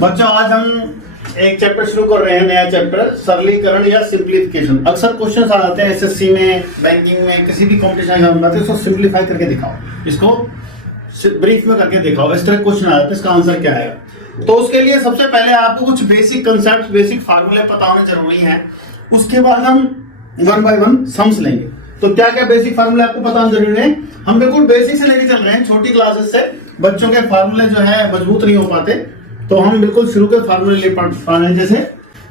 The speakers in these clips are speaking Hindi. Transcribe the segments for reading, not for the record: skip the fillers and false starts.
बच्चों आज हम एक चैप्टर शुरू कर रहे हैं, नया चैप्टर सरलीकरण या सिंप्लीफिकेशन। अक्सर क्वेश्चन आते हैं एसएससी में, बैंकिंग में, किसी भी कॉम्पिटिशन एग्जाम में, इसको सिंप्लीफाई करके दिखाओ, इसको ब्रीफ में करके दिखाओ। इस तरह क्वेश्चन आया तो इसका आंसर क्या आएगा। तो उसके लिए सबसे पहले आपको कुछ बेसिक कंसेप्ट, बेसिक फार्मूले पता होने जरूरी है। उसके बाद हम वन बाय वन सम्स लेंगे। तो क्या क्या बेसिक फार्मूले आपको पता होना जरूरी है। हम बिल्कुल बेसिक से लेके चल रहे हैं, छोटी क्लासेस से। बच्चों के फार्मूले जो है मजबूत नहीं हो पाते, तो हम बिल्कुल शुरू के फार्मूले ले पा रहे हैं, जैसे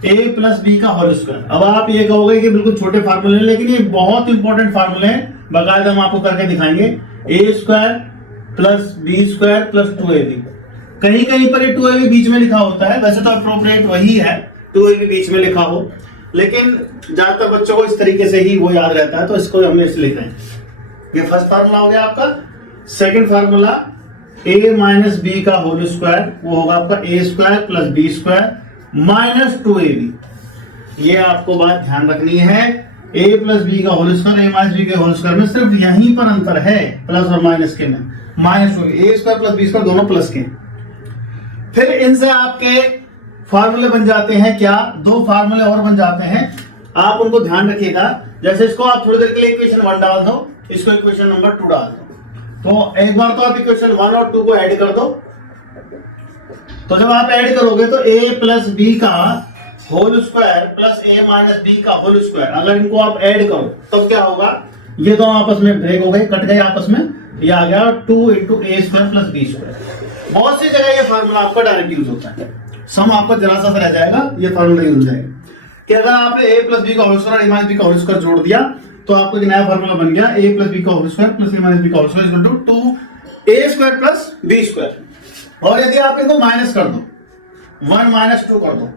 a प्लस बी का होल स्क्वायर। अब आप ये कहोगे कि बिल्कुल छोटे फार्मूले, लेकिन ये बहुत इंपॉर्टेंट फार्मूले हैं, बकायदा हम आपको करके दिखाएंगे। A square plus B square plus 2ab। कहीं कहीं पर ये 2ab बीच में लिखा होता है, वैसे तो अप्रोप्रिएट वही है 2ab बीच में लिखा हो, लेकिन ज्यादातर बच्चों को इस तरीके से ही वो याद रहता है, तो इसको हम ऐसे लिख रहे हैं। ये फर्स्ट फार्मूला हो गया आपका। Second formula a minus B का होल स्क्वायर, वो होगा आपका a square plus B square minus 2ab। ये आपको बात ध्यान रखनी है, a प्लस बी का whole square, a minus B के होल स्क्वायर में सिर्फ यहीं पर अंतर है, प्लस और माइनस के में। Minus a square plus B square दोनों प्लस के। फिर इनसे आपके फार्मूले बन जाते हैं क्या, दो फार्मूले और बन जाते हैं, आप उनको ध्यान रखिएगा। जैसे इसको आप थोड़ी देर के लिए इक्वेशन 1 डाल दो, इसको इक्वेशन नंबर 2 डाल दो। तो एक बार तो आप इक्वेशन 1 और 2 को ऐड कर दो। तो जब आप ऐड करोगे तो a प्लस बी का whole square plus a minus B का होल स्क्वायर, अगर इनको आप ऐड करो तब क्या होगा, ये दोनों आपस में ब्रेक हो गए, कट गए आपस में। ये आ गया 2 into a square plus B square. बहुत सी जगह ये फार्मूला आपका डायरेक्ट यूज होता है, सम आपका जरा सा रह जाएगा, ये फार्मूला यूज हो जाएगा कि अगर आपने a प्लस बी का होल स्क्वायर और a माइनस बी का होल स्क्वायर जोड़ दिया तो आपको एक नया फार्मूला बन गया, a प्लस बी का whole square plus a minus B का whole square equal to 2a square plus b square. और यदि आप इनको माइनस कर दो, 1 माइनस 2 कर दो,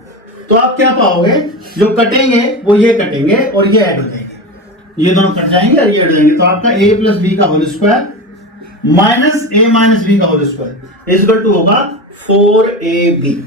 तो आप क्या पाओगे, जो कटेंगे वो ये कटेंगे और ये ऐड हो जाएंगे, ये दोनों कट जाएंगे और ये ऐड हो जाएंगे। तो आपका a प्लस बी का whole square minus a minus B का होल स्क्वायर इक्वल टू होगा 4ab।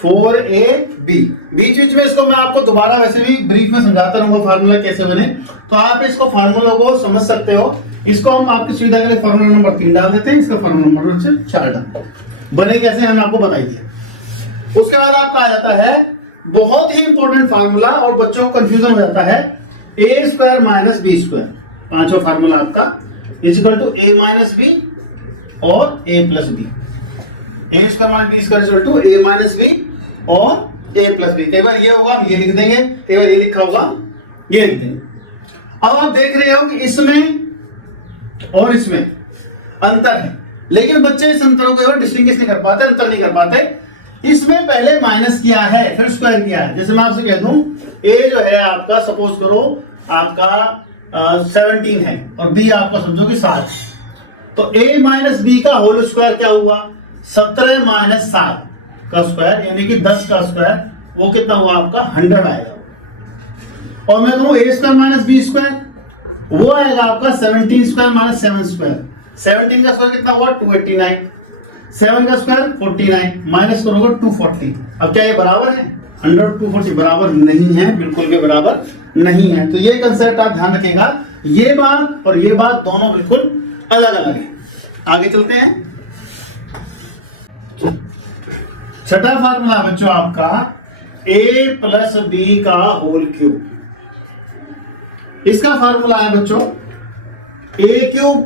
4ab। बीच बीच में इसको मैं आपको दोबारा वैसे भी ब्रीफ में समझाता रहूंगा फार्मूला कैसे बने, तो आप इसको फार्मूला को समझ सकते हो। इसको हम आपकी सुविधा के लिए फार्मूला नंबर 3 डाल देते हैं, इसका फार्मूला नंबर 4 डाल बने कैसे हम आपको बताई दिया। उसके बाद आपका आ जाता है बहुत ही इंपॉर्टेंट फार्मूला, और बच्चों को कंफ्यूजन हो जाता है, a square minus B square. पांचवा फार्मूला आपका equal to a minus B और a plus b. a square minus B square equal to a minus B और a प्लस बी। कई बार ये होगा हम ये लिख देंगे, कई बार ये लिखा होगा ये लिख देंगे। अब आप देख रहे हो कि इसमें और इसमें अंतर है, लेकिन बच्चे इस अंतरों को डिस्टिंग्विश नहीं कर पाते, अंतर नहीं कर पाते। इसमें पहले माइनस किया है फिर स्क्वायर किया है। जैसे मैं आपसे कह दूं a जो है आपका, सपोज करो आपका 17 है और b आपका समझो कि 7, तो a माइनस बी का होल स्क्वायर क्या हुआ, 17 माइनस 7 का स्क्वायर, यानी कि 10 का स्क्वायर, वो कितना हुआ आपका 100 आएगा। और मैं कहूं a square minus B square, वो आएगा आपका 17 स्क्वायर माइनस 7 स्क्वायर। 17 का स्क्वायर कितना हुआ 289, 7 का स्क्वायर 49, माइनस करोगे 240। अब क्या ये बराबर है, 100 240 बराबर नहीं है, बिल्कुल भी बराबर नहीं है। तो ये कंसेप्ट आप ध्यान रखिएगा, ये बात और ये बात दोनों बिल्कुल अलग अलग है। आगे चलते हैं। छठा फार्मूला बच्चों आपका a प्लस बी का होल क्यूब। इसका फार्मूला है बच्चों a क्यूब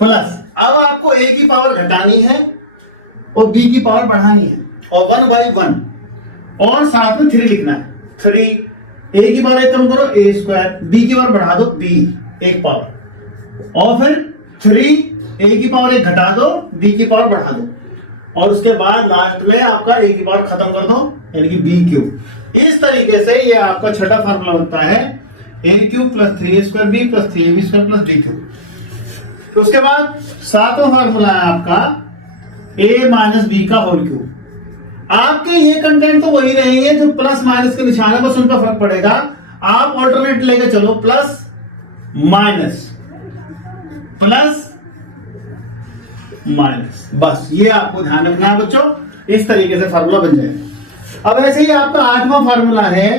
प्लस, अब आपको a की पावर घटानी है और b की पावर बढ़ानी है, और 1 बाई 1 और साथ में 3 लिखना है। 3 a की पावर एक कम करो a स्क्वायर, b की पावर बढ़ा दो b एक पावर, और फिर 3 a की पावर एक घटा दो b की पावर बढ़ा दो, और उसके बाद लास्ट में आपका a की पावर खत्म कर दो, यानी कि b क्यूब। इस तरीके से ये आपका छठा फार्मूला बनता है a cube plus 3a square b plus 3ab square plus b cube. तो उसके बाद सातवां फार्मूला है आपका a माइनस बी का होल क्यूब। आपके ये कंटेंट तो वही रहेंगे, जो प्लस माइनस के निशान है बस उनका फर्क पड़ेगा। आप ऑल्टरनेट लेके चलो, प्लस माइनस प्लस माइनस, बस ये आपको ध्यान रखना है बच्चों। इस तरीके से फार्मूला बन जाएगा। अब ऐसे ही आपका आठवां फार्मूला है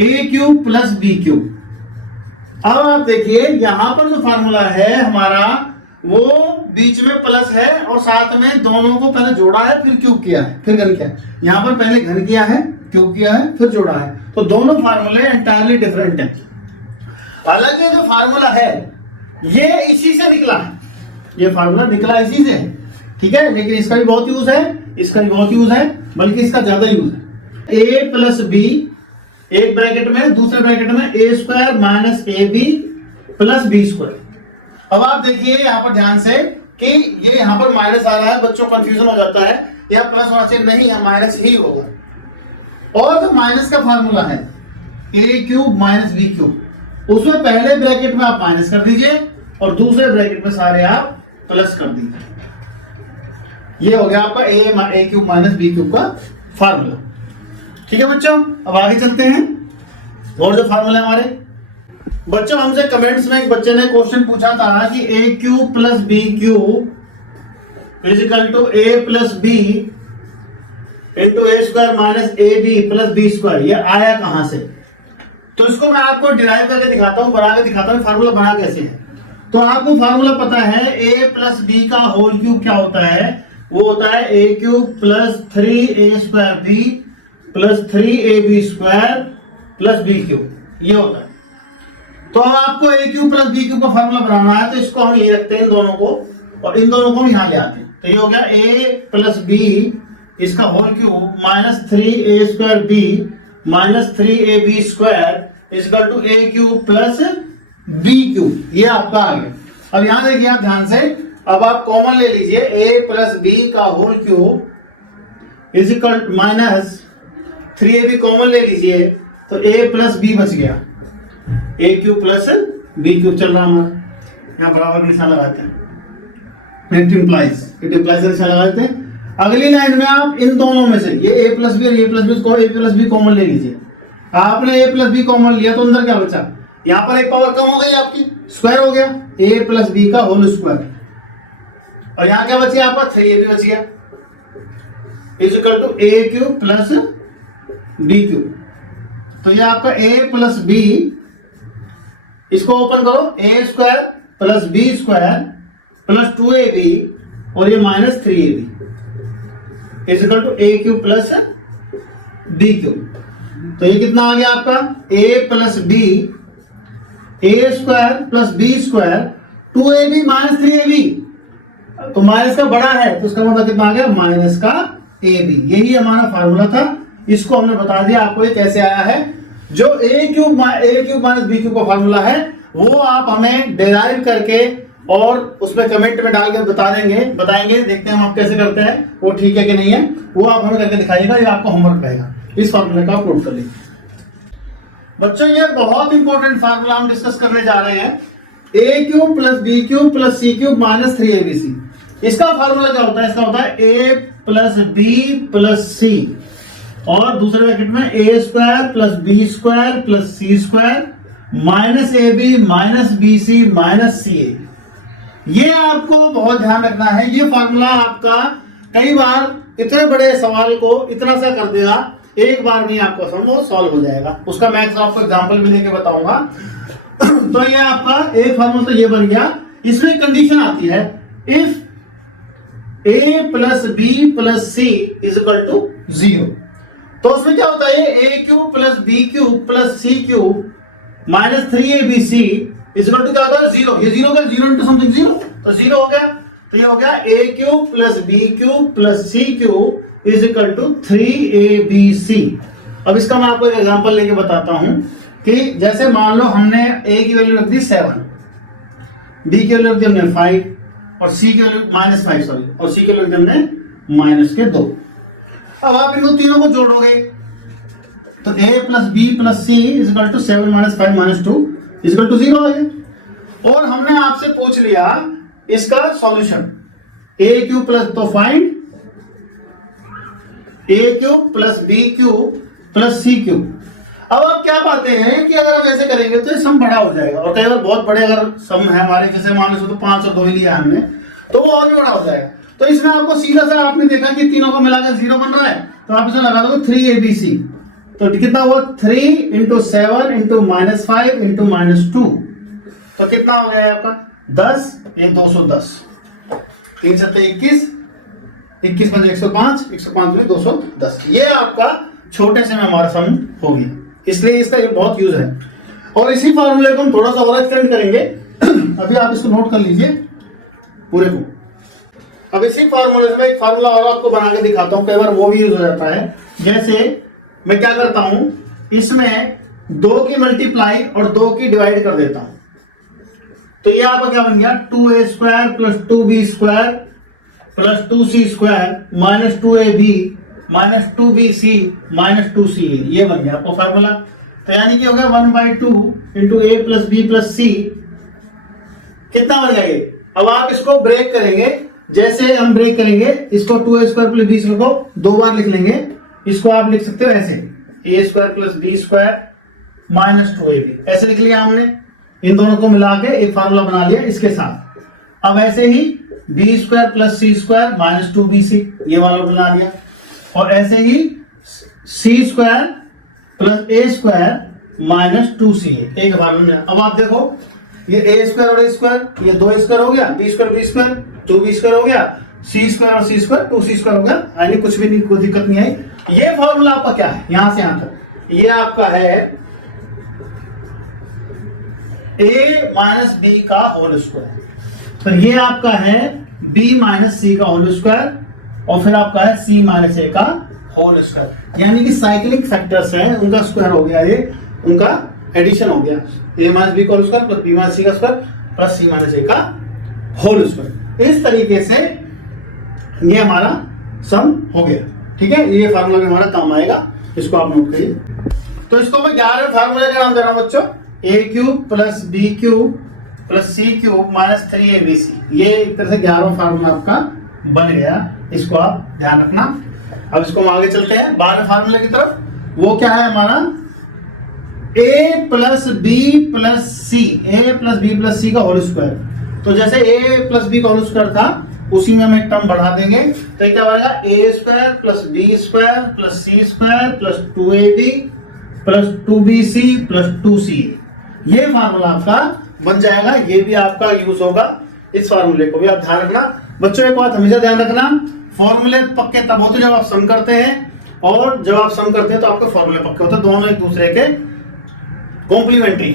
a cube plus B cube. अब आप देखिए यहां पर जो फार्मूला है हमारा वो बीच में प्लस है और साथ में दोनों को पहले जोड़ा है फिर क्यूब किया है फिर घन किया है। यहाँ पर पहले घन किया है क्यूब किया है फिर जोड़ा है, तो दोनों फार्मूले एंटायरली डिफरेंट है। हालांकि जो फार्मूला है ये इसी से निकला है, ये फार्मूला निकला इसी से है, ठीक है, लेकिन इसका भी बहुत यूज है, इसका भी बहुत यूज है, बल्कि इसका ज्यादा यूज है। ए प्लस बी एक ब्रैकेट में, दूसरे ब्रैकेट में A square minus A B plus B square. अब आप देखिए यहाँ पर ध्यान से कि ये यहाँ पर माइनस आ रहा है, बच्चों को कंफ्यूजन हो जाता है, यह प्लस होना चाहिए, नहीं यह माइनस ही होगा। और जो माइनस का फार्मूला है A cube minus B cube, उसमें पहले ब्रैकेट में आप माइनस कर दीजिए और दूसरे ब्रैकेट में सारे आप प्लस कर दीजिए। ये हो गया आपका ए क्यूब माइनस बी क्यूब का फार्मूला। ठीक है बच्चों, अब आगे चलते हैं। और जो फार्मूला हमारे बच्चों, हमसे कमेंट्स में एक बच्चे ने क्वेश्चन पूछा था कि A cube plus B cube is equal to A plus B into A square minus A B plus B square, ये आया कहां से? तो इसको मैं आपको डिराइव करके दिखाता हूं, बना के दिखाता हूं फार्मूला बना कैसे है। तो आपको फार्मूला पता है ए प्लस बी का होल क्यूब क्या होता है, वो होता है A cube plus 3a square B plus 3ab square plus B cube, ये होता है। तो अब आपको A cube plus B cube का फार्मूला बनाना है, तो इसको हम ये रखते हैं इन दोनों को, और इन दोनों को हम यहाँ ले आते हैं। तो ये हो गया a प्लस बी इसका whole cube minus 3a square b minus 3ab square equal to A cube plus B cube, ये आपका आ गया। अब यहां देखिए आप ध्यान से, अब आप कॉमन ले लीजिए, a प्लस बी का whole cube is equal minus 3ab common ले लीजिए, तो a प्लस बी बच गया, a cube plus B cube चल रहा हमारा। यहाँ बराबर निशान लगाते हैं, इट इम्प्लाइज निशान लगाते हैं। अगली लाइन में आप इन दोनों में से ये a प्लस बी और a प्लस बी कॉमन ले लीजिए। आपने a प्लस बी कॉमन लिया तो अंदर क्या बचा, यहाँ पर एक पावर कम हो गई आपकी, स्क्वायर हो गया, a प्लस बी का होल स्क्वायर, और यहाँ क्या बच गया आपका 3ab बच गया is equal to A cube plus B cube. तो ये आपका a प्लस बी, इसको ओपन करो, A square plus B square plus 2ab और ये minus 3ab is equal to A cube plus B cube. तो ये कितना आ गया आपका a plus B A square plus B square 2ab minus 3ab, तो माइनस का बड़ा है तो उसका मतलब कितना आ गया माइनस का ab। यही हमारा फार्मूला था, इसको हमने बता दिया आपको ये कैसे आया है। जो ए क्यूब माइनस बी क्यूब का फार्मूला है वो आप हमें डिराइव करके और उसमें कमेंट में डाल के बताएंगे, देखते हैं हम आप कैसे करते हैं, वो ठीक है कि नहीं है, वो आप हमें करके दिखाइएगा, ये आपको होमवर्क रहेगा। इस फार्मूले का आप नोट कर लीजिए बच्चों। ये बहुत इंपॉर्टेंट फार्मूला हम डिस्कस करने जा रहे हैं, A cube plus B cube plus C cube minus 3abc। इसका फार्मूला क्या होता है, इसका होता है A plus B plus C और दूसरे ब्रैकेट में A square plus B square plus C square minus A B minus B C minus C A. ये आपको बहुत ध्यान रखना है, ये फार्मूला आपका कई बार इतने बड़े सवाल को इतना सा कर देगा, एक बार नहीं आपको समझो सॉल्व हो जाएगा। उसका मैं आपको एग्जांपल भी देके बताऊंगा। तो ये आपका एक फार्मूला तो ये बन गया, इसमें कंडीशन आती है if A plus B plus C is equal to 0। तो उसमें क्या होता है, A cube plus B cube plus C cube minus 3abc is equal to क्या होता है 0। ये 0 का 0 इंटू समथिंग 0, तो 0 हो गया। तो ये हो गया A cube plus B cube plus C cube is equal to 3abc। अब इसका मैं आपको एक एग्जांपल लेके बताता हूं कि जैसे मान लो हमने a की वैल्यू रख दी 7, b की वैल्यू रख दी हमने 5 और c की वैल्यू -5 सॉरी, और c की वैल्यू हमने -2। अब आप इन तीनों को जोड़ोगे तो a plus B plus C is equal to 7 - 5 - 2 is equal to 0 आ गया। और हमने आपसे पूछ लिया इसका सॉल्यूशन, ए क्यूब प्लस, तो find A cube plus B cube plus C cube. अब आप क्या पाते हैं कि अगर हम ऐसे करेंगे तो ये सम बड़ा हो जाएगा, और कई बार बहुत बड़े अगर सम है हमारे, जैसे मान लो तो 5 और 2 ही लिया हमने, तो वो और भी बड़ा हो जाएगा। तो इसमें आपको सीधा सा आपने देखा कि तीनों को मिलाकर 0 बन रहा है, तो आप इसे लगा दो 3abc। तो कितना हुआ 3 इंटू 7 इंटू -5 इंटू -2, तो कितना हो गया आपका 10, ये 210। 3 सत्ते 21, 21 में 105, 105 में 210। ये आपका छोटे से में हमारा सम हो गया, इसलिए इसका बहुत यूज है। और इसी फार्मूले को हम थोड़ा सा और एक्सटेंड करेंगे। अभी आप इसको नोट कर लीजिए पूरे को। अब इसी फार्मूले से मैं एक फार्मूला और आपको बना के दिखाता हूं, कई बार वो भी यूज हो जाता है। जैसे मैं क्या करता हूं, इसमें 2 की मल्टीप्लाई और 2 की डिवाइड कर देता हूं, तो ये आपका क्या बन गया 2a² plus 2b² plus 2c² minus 2ab minus 2bc minus 2ca, ये बन गया आपको फार्मूला। तो यानी कि हो गया 1/2 into a plus b plus c, कितना बन गया ये। अब आप इसको ब्रेक करेंगे, जैसे हम ब्रेक करेंगे इसको 2a² प्लस b² को 2 बार लिख लेंगे। इसको आप लिख सकते हो ऐसे a² plus b² minus 2ab, ऐसे लिख लिया हमने। इन दोनों को मिला के एक फार्मूला बना लिया इसके साथ। अब ऐसे ही b² plus c² minus 2bc, ये वाला बना दिया। और ऐसे ही c² plus a² minus 2ca, एक फार्मूला। अब आप देखो ये a² और a², ये 2a² हो गया, b² 2b² हो गया, c² और c² 2c² हो गया, यानी कुछ भी नहीं, कोई दिक्कत नहीं है। ये फार्मूला आपका क्या है, यहां से यहां तक ये आपका है a माइनस b का होल स्क्वायर। तो ये आपका है b माइनस c का होल स्क्वायर, और फिर आपका है c माइनस a का होल स्क्वायर, यानी कि साइक्लिक फैक्टर्स हैं, उनका स्क्वायर हो गया, ये उनका एडिशन हो गया, a माइनस b का whole square plus b minus c का square plus c minus a का होल स्क्वायर। इस तरीके से ये हमारा सम हो गया, ठीक है। ये फार्मूला भी हमारा काम आएगा, इसको आप नोट करिए। तो इसको मैं 11वें फार्मूले का नाम दे रहा हूं बच्चों, a³ plus b³ plus c³ minus 3abc। ये एक तरह से 11वां फार्मूला आपका बन गया, इसको आप ध्यान रखना। अब इसको हम आगे चलते हैं 12वें फार्मूले की तरफ। वो क्या है हमारा a plus b plus c का होल स्क्वायर। तो जैसे a प्लस b का होल स्क्वायर था, उसी में हम एक टर्म बढ़ा देंगे, तो क्या बनेगा a² plus b² plus c² plus 2ab plus 2bc plus 2ca। ये फार्मूला आपका बन जाएगा, ये भी आपका यूज होगा। इस फार्मूले को भी आप ध्यान रखना बच्चों। एक बात हमेशा ध्यान रखना, फॉर्मूले पक्के तब होते जब आप सम करते हैं, और जब आप सम करते हैं तो आपके फॉर्मूले पक्के होते हैं, दोनों एक दूसरे के कॉम्प्लीमेंट्री।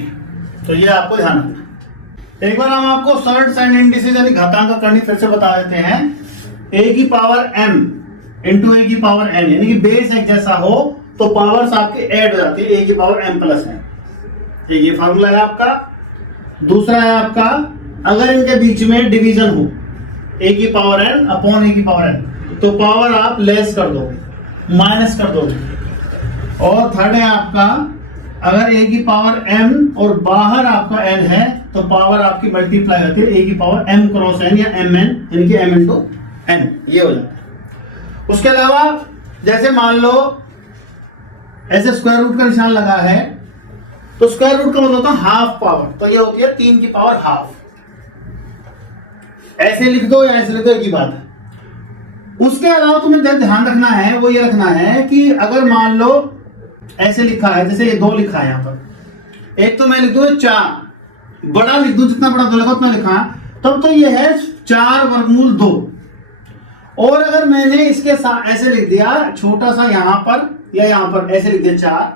तो ये आपको ध्यान रखना। एक बार हम आपको सर्ड साइन इंडिसेस यानी घातांक करनी फिर से बता देते हैं। a की पावर m इंटू a की पावर n, यानी कि बेस एक जैसा हो तो पावर्स आपकी ऐड हो जाती है, a की पावर m प्लस n। ये फार्मूला है आपका। दूसरा है आपका, अगर इनके बीच में डिवीजन हो a की पावर n अपॉन a की पावर n, तो पावर आप लेस कर दोगे, माइनस कर दोगे। और थर्ड है आपका, अगर a की पावर m और बाहर आपका n है, तो पावर आपकी मल्टीप्लाई होती है a की पावर m क्रॉस n या mn, यानी कि m इंटू n, ये हो जाता है। उसके अलावा जैसे मान लो ऐसे स्क्वायर रूट का निशान लगा है, तो स्क्वायर रूट का मतलब होता है हाफ पावर, तो ये होती है 3 की पावर हाफ। ऐसे लिख दो या ऐसे लिख दो, एक ही बात है। उसके अलावा तुम्हें ध्यान रखना है, वो ये रखना है कि अगर मान लो ऐसे लिखा है, जैसे ये 2 लिखा है यहाँ पर, एक तो मैं लिख दूं 4, बड़ा लिख दूं, जितना बड़ा 2 लिखा उतना लिखा, तब तो ये है 4 वर्गमूल 2। और अगर मैंने इसके साथ ऐसे लिख दिया छोटा सा यहाँ पर या यहाँ पर ऐसे लिख दिया 4,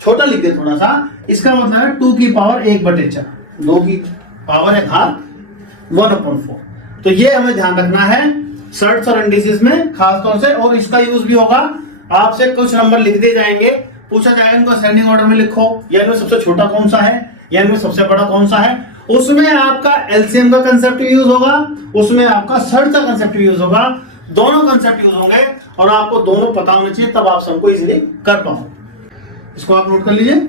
छोटा लिख दिया थोड़ा सा, इसका मतलब है 2 की पावर 1/4, 2 की पावर है घात 1/4। तो ये हमें ध्यान रखना है सर्ट्स और इंडिसेस में खास तौर से। और इसका यूज भी होगा, आपसे कुछ नंबर लिख दिए जाएंगे, पूछा जाएगा इनको असेंडिंग ऑर्डर में लिखो, या इनमें सबसे छोटा कौन सा है या इनमें सबसे बड़ा कौन सा है। उसमें आपका एलसीएम का कंसेप्ट यूज होगा, उसमें आपका सर्ट का कंसेप्ट यूज होगा, दोनों कंसेप्ट यूज होंगे, और आपको दोनों पता होने चाहिए, तब आप सबको इजीली कर पाओ। इसको आप नोट कर लीजिए।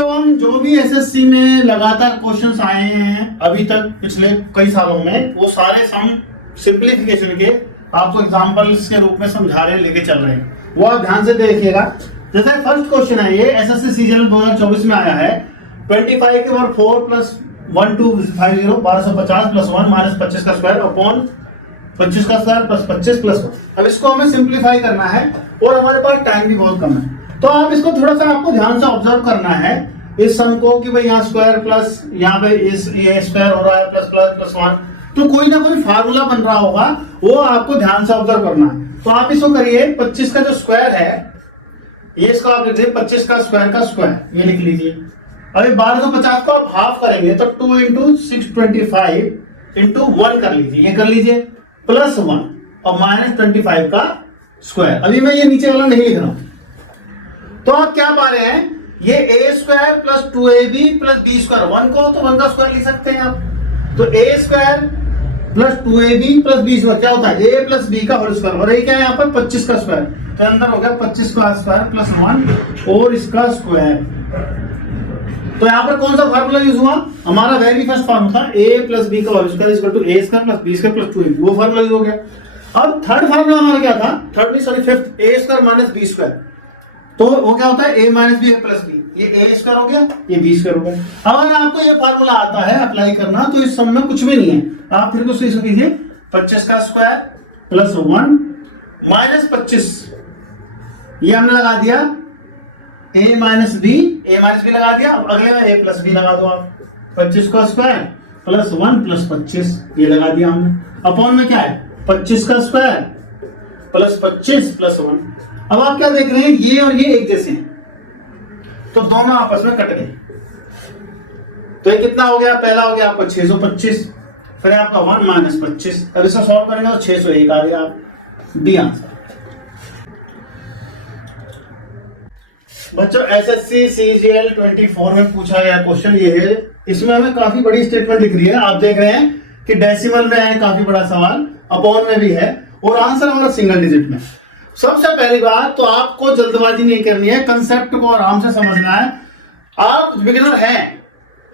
हम जो भी एसएससी में लगातार क्वेश्चंस आए हैं अभी तक पिछले कई सालों में, वो सारे सम सिंप्लीफिकेशन के आपको एग्जांपल्स के रूप में समझा रहे लेके चल रहे हैं, वो आप ध्यान से देखिएगा। जैसे फर्स्ट क्वेश्चन है, ये एसएससी सीजन 2024 में आया है। 25 के पावर 4 प्लस 1250 1250 प्लस 1 माइनस 25 का स्क्वायर अपॉन 25 का स्क्वायर प्लस 25 प्लस 1। अब इसको हमें सिंप्लीफाई करना है और हमारे पास टाइम भी बहुत कम है, तो आप इसको थोड़ा सा आपको ध्यान से ऑब्जर्व करना है इस सम को, कि भाई यहाँ स्क्वायर प्लस यहाँ पे इस ये स्क्वायर हो रहा है प्लस प्लस प्लस 1, तो कोई ना कोई फार्मूला बन रहा होगा, वो आपको ध्यान से ऑब्जर्व करना है। तो आप इसको करिए, 25 का जो स्क्वायर है ये, इसको आप लिख दीजिए 25 का स्क्वायर, ये लिख लीजिए। अभी 1250 को आप हाफ करेंगे तो 2 इंटू 625 इंटू 1 कर लीजिए, ये कर लीजिए, प्लस 1 और माइनस 25 का स्क्वायर। अभी मैं ये नीचे वाला नहीं लिख रहा हूं। तो आप क्या पा रहे हैं, ये a square plus 2ab plus b square, 1 को तो 1 का स्क्वायर लिख सकते हैं आप। तो a square plus 2ab plus b square क्या होता है, a प्लस b का होल स्क्वायर, और ये क्या है यहाँ पर 25 का स्क्वायर, तो अंदर हो गया 25 का स्क्वायर प्लस 1 और इसका स्क्वायर। तो यहाँ पर कौन सा फार्मूला यूज हुआ, हमारा वेरी फर्स्ट फार्मूला था a प्लस b का whole square equal to a square plus b square plus 2ab, वो फार्मूला यूज हो गया। अब थर्ड फार्मूला हमारा क्या था, fifth, a square minus b square, तो वो क्या होता है a minus b plus b, ये a स्क्वायर हो गया, ये b स्क्वायर हो गया। अगर आपको ये फार्मूला आता है अप्लाई करना तो इस सम में कुछ भी नहीं है, आप फिर से इसको कीजिए 25 का स्क्वायर प्लस 1 माइनस 25, ये हमने लगा दिया a माइनस बी लगा दिया। अगले में a प्लस बी लगा दो आप, 25 का स्क्वायर प्लस 1 प्लस 25 ये लगा दिया हमने। अपॉन में क्या है, 25 का स्क्वायर प्लस 25 प्लस 1। अब आप क्या देख रहे हैं, ये और ये एक जैसे हैं, तो दोनों आपस में कट गए। तो ये कितना हो गया, पहला हो गया आपका 625, फिर आपका 1 माइनस 25। अब इसको सॉल्व करेंगे तो 601 आ गया डी आंसर। बच्चों एसएससी सीजीएल 24 में पूछा गया क्वेश्चन ये है, इसमें हमें काफी बड़ी स्टेटमेंट दिख रही है। आप देख रहे हैं कि डेसिमल में है, काफी बड़ा सवाल, अपॉन में भी है, और आंसर हमारा सिंगल डिजिट में। सबसे पहली बात तो आपको जल्दबाजी नहीं करनी है, कंसेप्ट को आराम से समझना है। आप बिगिनर हैं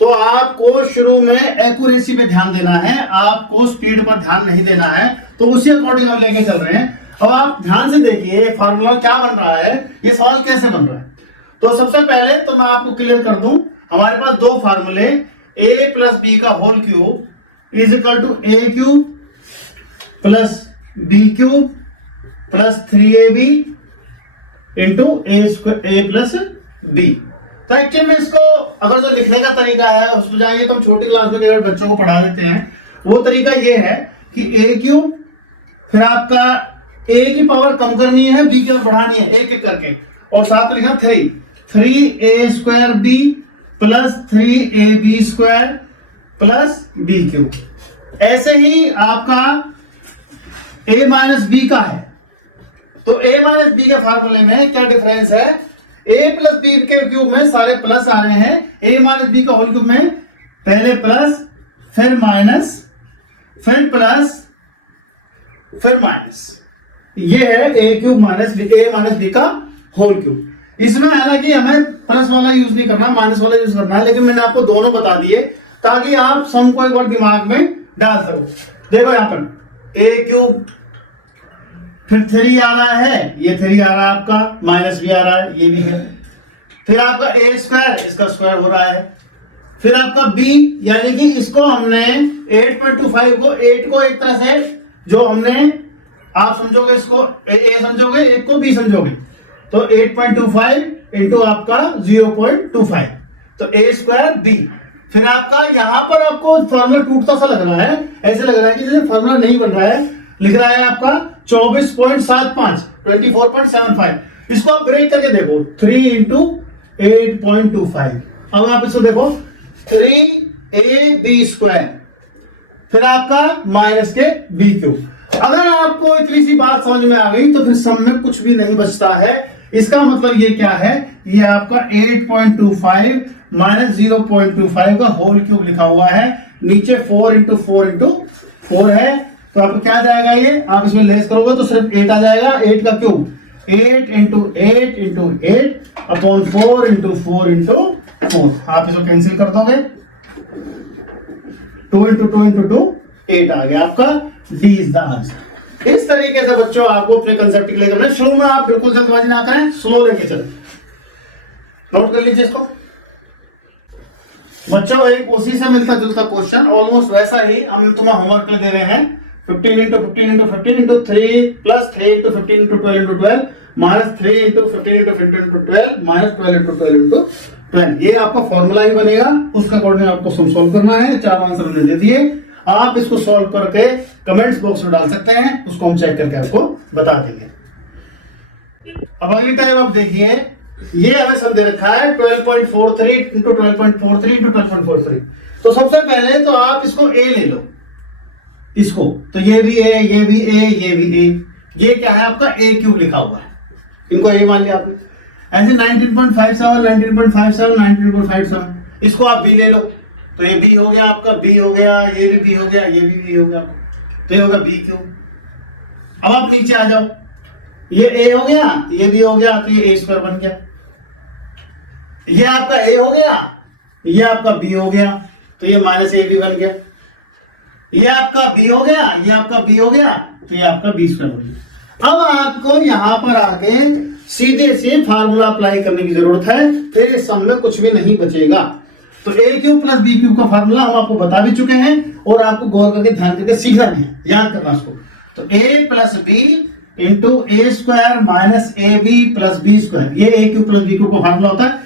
तो आपको शुरू में एक्यूरेसी पे ध्यान देना है, आपको स्पीड पर ध्यान नहीं देना है, तो उसी अकॉर्डिंग हम लेके चल रहे हैं। अब आप ध्यान से देखिए फार्मूला क्या बन रहा है, ये सवाल कैसे बन रहा है। तो सबसे पहले तो मैं आपको क्लियर कर दूं, हमारे पास दो फार्मूले, a प्लस बी का whole cube is equal to a cube plus b cube plus 3ab into a plus b। तो एक्चुअली में इसको अगर जो लिखने का तरीका है उसमें जाएंगे तो हम छोटी क्लास में केवल बच्चों को पढ़ा देते हैं। वो तरीका ये है कि a क्यूब, फिर आपका a की पावर कम करनी है, b की पावर बढ़ानी है, एक एक करके, और साथ में लिखा 3a square b plus 3ab square plus b cube. ऐसे ही आपका a माइनस b का है, तो a माइनस बी के फार्मूले में क्या डिफरेंस है, a प्लस बी के क्यूब में सारे प्लस आ रहे हैं, a माइनस बी का होल क्यूब में पहले प्लस फिर माइनस फिर प्लस फिर माइनस, ये है a cube minus b, a minus B का होल क्यूब। इसमें हालांकि हमें प्लस वाला यूज नहीं करना, माइनस वाला यूज करना है, लेकिन मैंने आपको दोनों बता दिए ताकि आप सम को एक बार दिमाग में डाल सको। देखो यहाँ पर a क्यूब, फिर 3 आ रहा है, ये 3 आ रहा है आपका, माइनस भी आ रहा है, ये भी है, फिर आपका a स्क्वायर, इसका स्क्वायर हो रहा है, फिर आपका b, यानी कि इसको हमने 8.25 को 8 को एक तरह से जो हमने, आप समझोगे इसको a समझोगे, एक को b समझोगे, तो 8.25 इंटू आपका 0.25, तो a स्क्वायर b। फिर आपका यहाँ पर आपको फॉर्मूला टूटता सा लग रहा है, ऐसे लग रहा है कि जैसे फॉर्मूला नहीं बन रहा है, लिख रहा है आपका 24.75, 24.75। इसको आप ब्रेक करके देखो, 3 इंटू 8.25। अब आप इसको देखो 3ab स्क्वायर, फिर आपका माइनस के b क्यूब। अगर आपको इतनी सी बात समझ में आ गई तो फिर सम में कुछ भी नहीं बचता है। इसका मतलब ये क्या है, ये आपका 8.25 माइनस 0.25 का होल क्यूब लिखा हुआ है, नीचे 4 इंटू 4 इंटू 4 है, तो आपको क्या जाएगा, ये आप इसमें लेस करोगे तो सिर्फ 8 आ जाएगा, 8 का cube 8 into 8 into 8 upon 4 into 4 into 4। आप इसको कैंसिल कर दोगे, 2 इंटू 2 इंटू 2 8 आ गया आपका, डी इज द आंसर। इस तरीके से बच्चों आपको अपने कंसेप्ट क्लियर करना है। शुरू में आप बिल्कुल जल्दबाजी ना करें, स्लो लेके चलें। नोट कर लीजिए इसको बच्चों, एक उसी से मिलता जुलता क्वेश्चन, ऑलमोस्ट वैसा ही हम तुम्हें होमवर्क दे रहे हैं। 15 into 15 into 15 into 3 plus 3 into 15 into 12 into 12 minus 3 into 15 into 15 into 12 minus 12 into 12 into 12। ये आपका फॉर्मूला ही बनेगा, उसका अकॉर्डिंग आपको सम सॉल्व करना है। 4 आंसर हमने दे दिए। आप इसको सॉल्व करके कमेंट्स बॉक्स में डाल सकते हैं, उसको हम चेक करके आपको बता देंगे। अब अगली टाइम आप देखिए, ये हमें सम दे रखा है 12.43 इंटू 12.43 इंटू 12.43। तो सबसे पहले तो आप इसको ए ले लो, इसको तो ये भी ए, ये भी ए, ये भी ए, ये क्या है आपका ए क्यूब लिखा हुआ है, इनको ए मान लिया आपने। ऐसे 19.57 19.57 19.57 इसको आप बी ले लो, तो ये बी हो गया आपका, बी हो गया, ये भी बी हो गया, ये भी बी हो गया, तो ये होगा बी क्यूब। अब आप नीचे आ जाओ, ये ए हो गया, ये भी हो गया, तो ये ए स्क्वायर बन गया। ये आपका ए हो गया, ये आपका बी हो गया, तो ये माइनस ए बी बन गया। ये आपका बी हो गया, ये आपका बी हो गया, तो ये आपका बी स्क्वायर हो गया। अब आपको यहां पर आके सीधे से फार्मूला अप्लाई करने की जरूरत है, फिर इस सम में कुछ भी नहीं बचेगा। तो ए क्यूब प्लस बी क्यूब का फार्मूला हम आपको बता भी चुके हैं, और आपको गौर करके ध्यान करके सीखना भी है, याद करना उसको। तो A plus B into A square minus A B plus B square, ये A cube plus B cube का फार्मूला होता है।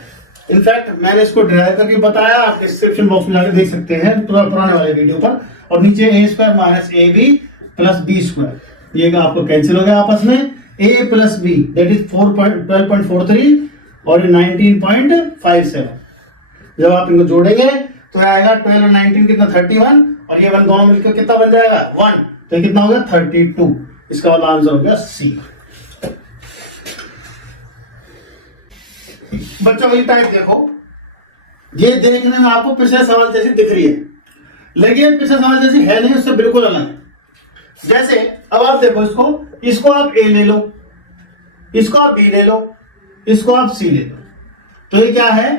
इनफैक्ट मैंने इसको डिराइव करके बताया, आप डिस्क्रिप्शन बॉक्स में जाकर देख सकते हैं पुराने वाले वीडियो पर। और नीचे A square minus A B plus B square, ये आपको कैंसिल हो गया आपस में। A plus B that is 12.43 और 19.57। जब आप इनको जोड़ेंगे तो आएगा 12 और 19 कितना 31, और ये वन दोनों मिलकर कितना बन जाएगा 1, तो ये कितना हो गया 32। इसका वाला आंसर हो गया सी। बच्चों वाली टाइप देखो, ये देखने में आपको पिछले सवाल जैसी दिख रही है, लेकिन पिछले सवाल जैसी है नहीं, उससे बिल्कुल अलग है। जैसे अब आप देखो, इसको आप ए ले लो, इसको आप बी ले लो, इसको आप सी ले लो, तो ये क्या है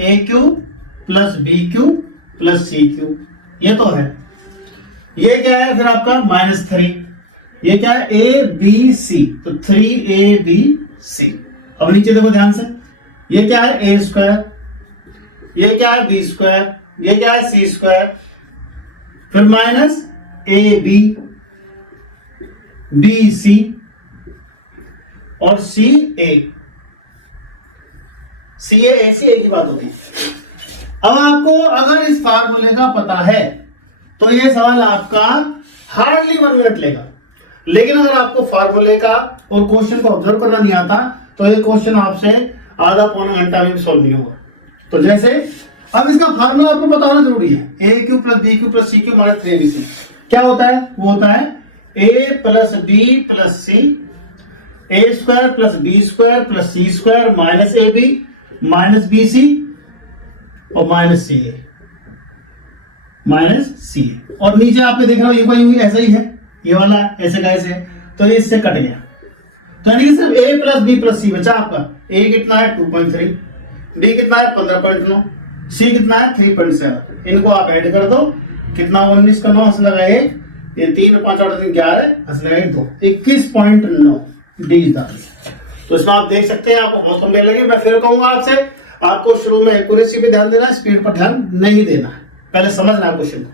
A cube plus B cube plus C cube, ये तो है। ये क्या है फिर आपका -3, ये क्या है ए बी सी, तो 3abc। अब नीचे देखो ध्यान से, ये क्या है ए स्क्वायर, ये क्या है बी स्क्वायर, ये क्या है सी स्क्वायर, फिर माइनस ए बी बी सी और सी ए, सी ए सी ए की बात होती है। अब आपको अगर इस फार्मूले का पता है तो ये सवाल आपका हार्डली 1 मिनट लेगा, लेकिन अगर आपको फार्मूले का और क्वेश्चन को ऑब्जर्व करना नहीं आता तो ये क्वेश्चन आपसे आधा पौना घंटा में भी सॉल्व नहीं होगा। तो जैसे अब इसका फार्मूला आपको पता होना जरूरी है, A cube plus B cube plus C cube minus 3abc क्या होता है, वो होता है A plus B plus C, A square plus B square plus C square minus A B minus B सी और माइनस सी ए माइनस सी ए। और नीचे आपने देख रहा हो ये ऐसा ही है, ये वाला ऐसे का ऐसे, तो ये इससे कट गया, तो यानी कि सिर्फ ए प्लस बी प्लस सी बचा आपका। ए कितना है 2.3, बी कितना है 15.9, सी कितना है 3.7। इनको आप ऐड कर दो, कितना 19 का 9 हंस लगा 1, ये 3 और 5 8 11 हंस लगा 2, 21.9 डी इज द आंसर। तो इसमें आप देख सकते हैं, आपको बहुत कम देर लगे। मैं फिर कहूंगा आपसे, आपको शुरू में एक्यूरेसी पे ध्यान देना है, स्पीड पर ध्यान नहीं देना है, पहले समझना है क्वेश्चन को।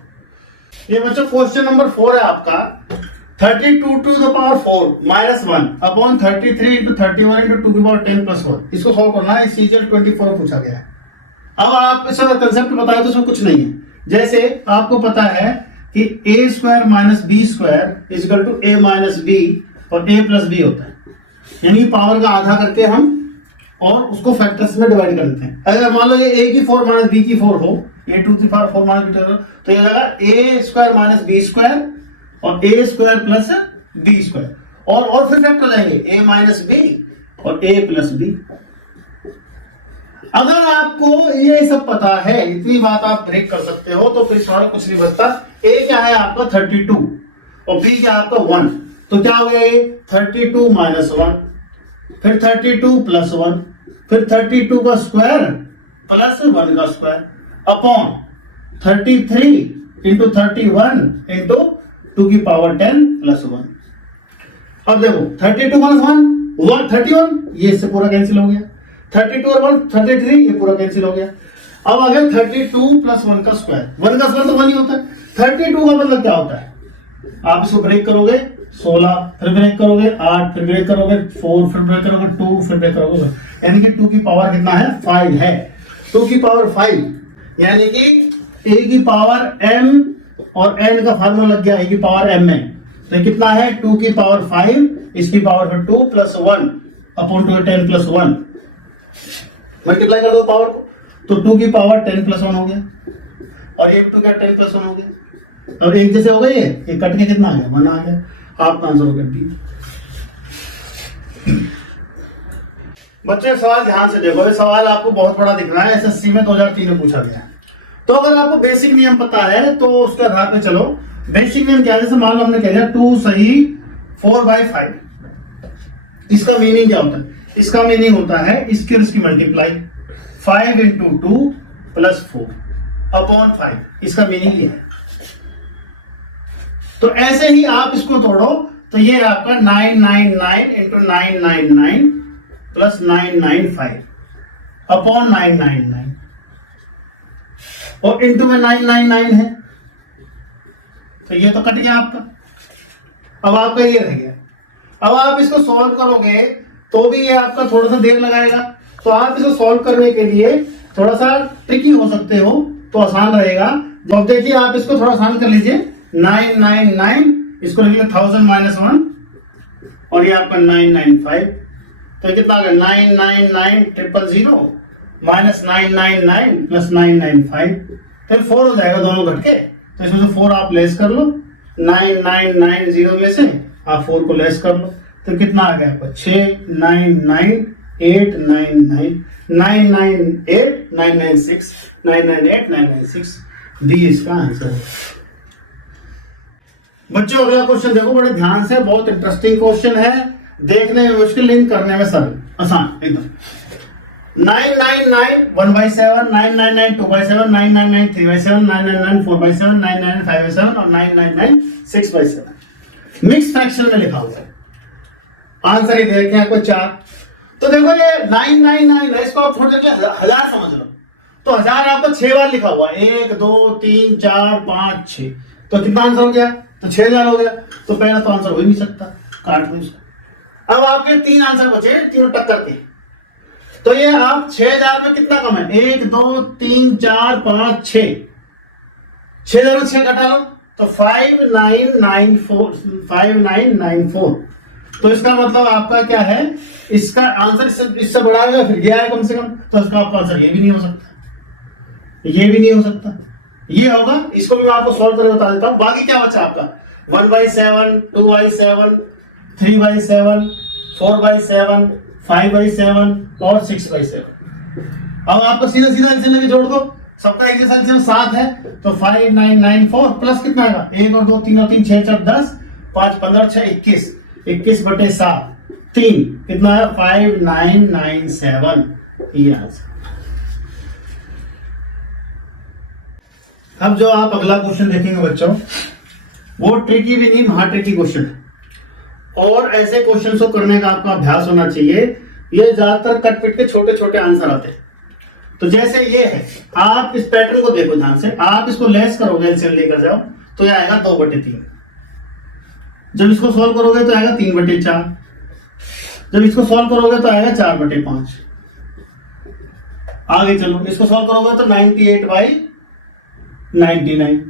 ये बच्चों क्वेश्चन नंबर 4 है आपका, 32 to the power 4 minus 1 upon 33 into 31 into 2 की पावर 10 प्लस 1। इसको सॉल्व करना है, सीजीएल 24 पूछा गया है। अब आप इसका कंसेप्ट बताया तो इसमें कुछ नहीं है। जैसे आपको पता है कि A square minus B square is equal to A minus B और ए प्लस बी होता है, यानी पावर का आधा करके हम और उसको फैक्टर्स में डिवाइड कर देते हैं। अगर मान लो ये ए की 4 माइनस बी की 4 हो, ए टू की पावर 4 माइनस बी तो ये होगा ए स्क्वायर माइनस बी स्क्वायर और ए स्क्वायर प्लस बी स्क्वायर, और फिर फैक्टर जाएंगे ए माइनस बी और ए प्लस बी। अगर आपको ये सब पता है, इतनी बात आप ब्रेक कर सकते हो, तो फिर सवाल कुछ नहीं बचता। ए क्या है आपका 32 और बी क्या है आपका 1, तो क्या हो गया ये 32 माइनस 1, फिर 32 प्लस 1, फिर 32 का स्क्वायर प्लस 1 का स्क्वायर अपॉन 33 इंटू 31 इंटू 2 की पावर 10 प्लस 1। अब देखो 32 प्लस 1 31, ये इससे पूरा कैंसिल हो गया, 32 और 1 33, ये पूरा कैंसिल हो गया। अब अगर 32 प्लस 1 का स्क्वायर, 1 का स्क्वायर तो 1 ही होता है, 32 का मतलब क्या होता है, आप इसको ब्रेक करोगे 16, फिर ब्रेक करोगे 8, फिर ब्रेक करोगे 4, फिर ब्रेक करोगे 2, फिर ब्रेक करोगे, यानी कि 2 की पावर कितना है 5 है। 2 की पावर 5 यानी कि a की पावर m और n का फार्मूला लग गया e की पावर mn, तो कितना है 2 की पावर 5, इसकी पावर फिर 2 प्लस 1 अपॉन 2 10 प्लस 1, मल्टीप्लाई कर दो पावर को, तो 2 की पावर 10 प्लस 1 हो गया, और ये 2 का 10 प्लस 1 हो गया। अब एक जैसे हो गए ये कट के कितना आ गया 1 आ गया, आपका आंसर हो गया डी। बच्चे सवाल ध्यान से देखो, ये सवाल आपको बहुत बड़ा दिख रहा है, एसएससी में 2003 में पूछा गया है। तो अगर आपको बेसिक नियम पता है तो उसके आधार पे चलो। बेसिक नियम क्या है, जैसे मान लो हमने कह दिया 2 सही 4/5, इसका मीनिंग क्या होता है? इसका मीनिंग होता है इसकी और इसकी मल्टीप्लाई 5 इंटू 2 प्लस 4 अपॉन 5, इसका मीनिंग ये है। तो ऐसे ही आप इसको तोड़ो तो ये आपका 999 इंटू 999 प्लस 995 अपॉन 999 और इंटू में 999 है, तो ये तो कट गया आपका। अब आपका ये रह गया। अब आप इसको सॉल्व करोगे तो भी ये आपका थोड़ा सा देर लगाएगा, तो आप इसको सॉल्व करने के लिए थोड़ा सा ट्रिकी हो सकते हो, तो आसान रहेगा। तो अब देखिए आप इसको थोड़ा आसान कर लीजिए, 999 इसको लिख लें 1000 माइनस 1 और ये आपका 995, तो कितना आ गया 999 माइनस 999 प्लस 995, फिर 4 हो जाएगा दोनों घट के, तो इसमें से 4 आप लेस कर लो, 9990 में से आप 4 को लेस कर लो, तो कितना आ गया आपका 699,899 998 996 998 996, डी इसका आंसर है। बच्चों अगला क्वेश्चन देखो बड़े ध्यान से, बहुत इंटरेस्टिंग क्वेश्चन है, देखने में मुश्किल लेकिन करने में सरल आसान एकदम। 999 1/7, 999 2/7, 999 3/7, 999 4/7, 999 5/7 और 999 6/7 मिक्स फ्रैक्शन में लिखा हुआ है। आंसर ही देखें आपको 4, तो देखो ये 999 है, इसको आप थोड़ा हजार समझ लो, तो 1000 आपको 6 बार लिखा हुआ है, 1 2 3 4 5 6, तो कितना आंसर हो गया? तो 6000 हो गया। तो पहला तो आंसर हो ही नहीं सकता, काट दो इसको। अब आपके 3 आंसर बचे, तीनों टक्कर के, तो ये आप 6000 में कितना कम है? 1 2 3 4 5 6, 6000 में 6 घटा लो तो 5994, तो इसका मतलब आपका क्या है, इसका आंसर इससे बड़ा होगा, फिर ये आएगा कम से कम, तो इसका आपका आंसर ये भी नहीं हो सकता, ये भी नहीं हो सकता, ये होगा। इसको भी मैं आपको सॉल्व करके बता देता हूं। बाकी क्या बचा आपका 1/7, 2/7, 3/7, 4/7, 5/7 और 6/7। अब आपको सीधा सीधा एलसीएम लेके जोड़ दो, सबका एक जैसा एलसीएम 7 है, तो 5994 प्लस कितना आएगा 1 और 2 3 और 3 6 4 10 5 15 6 21, 21/7 3 कितना है 5997, ये आंसर। अब जो आप अगला क्वेश्चन देखेंगे बच्चों, वो ट्रिकी भी नहीं, महा ट्रिकी क्वेश्चन है, और ऐसे क्वेश्चन को करने का आपका अभ्यास होना चाहिए। ये ज्यादातर कट पिट के छोटे छोटे आंसर आते हैं। तो जैसे ये है, आप इस पैटर्न को देखो ध्यान से, आप इसको लेस करोगे, एलसीएम लेकर जाओ तो ये आएगा 2/3, जब इसको सॉल्व करोगे तो आएगा 3/4, जब इसको सॉल्व करोगे तो आएगा 4/5। आगे चलो, इसको सॉल्व करोगे तो 98/99,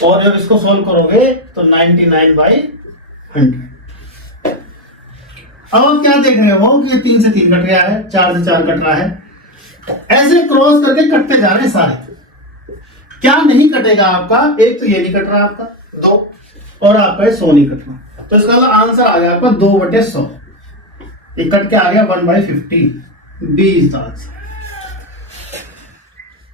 और जब इसको सॉल्व करोगे तो 99/100। अब आप क्या देख रहे हो कि 3 से 3 कट गया है, 4 से 4 कट रहा है, ऐसे क्रॉस करके कटते जा रहे हैं सारे। क्या नहीं कटेगा आपका? एक तो ये नहीं कट रहा आपका, 2, और आपका 100 नहीं कट रहा, तो इसका आंसर आ गया आपका 2/100, ये कट के आ गया 1/50, बी इज द आंसर।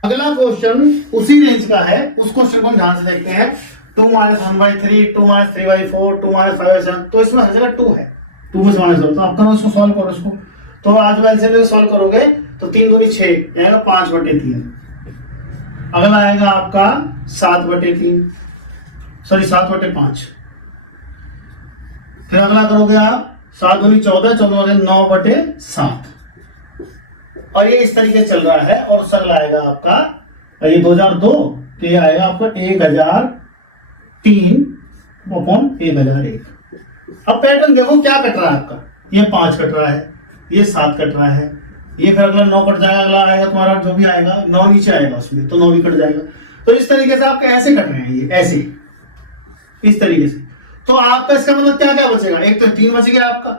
अगला क्वेश्चन उसी रेंज का है, उस क्वेश्चन को हम ध्यान से देखते हैं। 2 - 1/3, 2 - 3/4, 2 - 5/7, तो इसमें हर जगह 2 है, 2 में से माइनस 2, तो आप करो इसको सॉल्व करो इसको, तो आज वैसे सॉल्व करोगे तो 3 दूनी 6 आएगा 5/3। अगला आएगा आपका 7/3, सॉरी 7/5, फिर अगला करोगे आप 7 दूनी 14, 14 9/7, और ये इस तरीके चल रहा है। और अगला आएगा आपका ये 2002, तो ये आएगा आपका 1003/1001। अब पैटर्न देखो क्या कट रहा है आपका, ये 5 कट रहा है, ये 7 कट रहा है, ये फिर अगला 9 कट जाएगा, अगला आएगा तुम्हारा जो भी आएगा 9 नीचे आएगा उसमें, तो 9 भी कट जाएगा। तो इस तरीके से आपके ऐसे कट रहे हैं, ये ऐसे इस तरीके से। तो आपका इसका मतलब क्या क्या बचेगा, एक तो 3 बच गया आपका,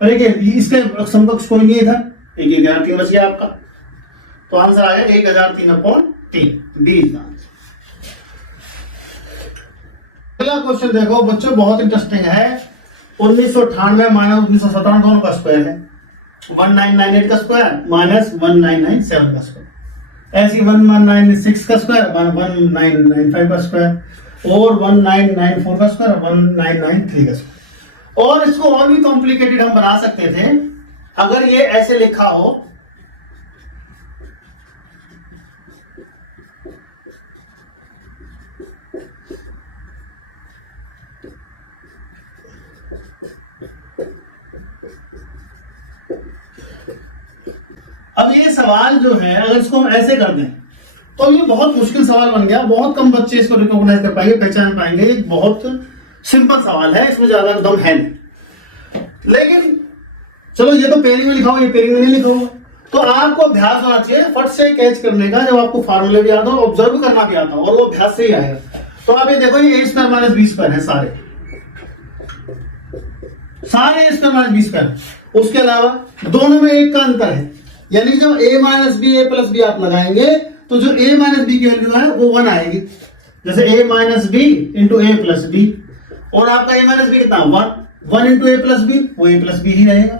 और एक इसके समकक्ष कोई नहीं इधर, एक 1003 बच गया आपका। तो आंसर आ गया 1003/3, डी इज आंसर। अगला क्वेश्चन देखो बच्चों, बहुत इंटरेस्टिंग है। 1998 माइनस 1957 दोनों का स्क्वायर है, 1998 का स्क्वायर माइनस 1997 का स्क्वायर, ऐसी 1196 का स्क्वायर 1995 का स्क्वायर और 1994 का स्क्वायर 1993 का स्क्वायर। और इसको और भी कॉम्प्लिकेटेड हम बना सकते थे अगर ये ऐसे लिखा हो, अब ये सवाल जो है अगर इसको हम ऐसे कर दें तो ये बहुत मुश्किल सवाल बन गया, बहुत कम बच्चे इसको रिकॉग्नाइज कर पाएंगे, पहचान पाएंगे। एक बहुत सिंपल सवाल है, इसमें ज्यादा दम है नहीं। लेकिन चलो ये तो पेरिंग में लिखा हुआ, ये पेरिंग में नहीं लिखा हुआ, तो आपको अभ्यास होना चाहिए फट से कैच करने का, जब आपको फार्मूले भी आता हो, ऑब्जर्व करना भी आता हो, और वो अभ्यास से ही आएगा। तो आप ये देखो, ये a² माइनस b² है, सारे a² माइनस b²। उसके अलावा दोनों में एक का अंतर है, यानी जब a minus b a plus b आप लगाएंगे तो जो a माइनस बी की वैल्यू है वो 1 आएगी, जैसे a minus b into a plus b, और आपका a माइनस बी कितना 1 इंटू ए प्लस बी, वो a प्लस बी ही रहेगा।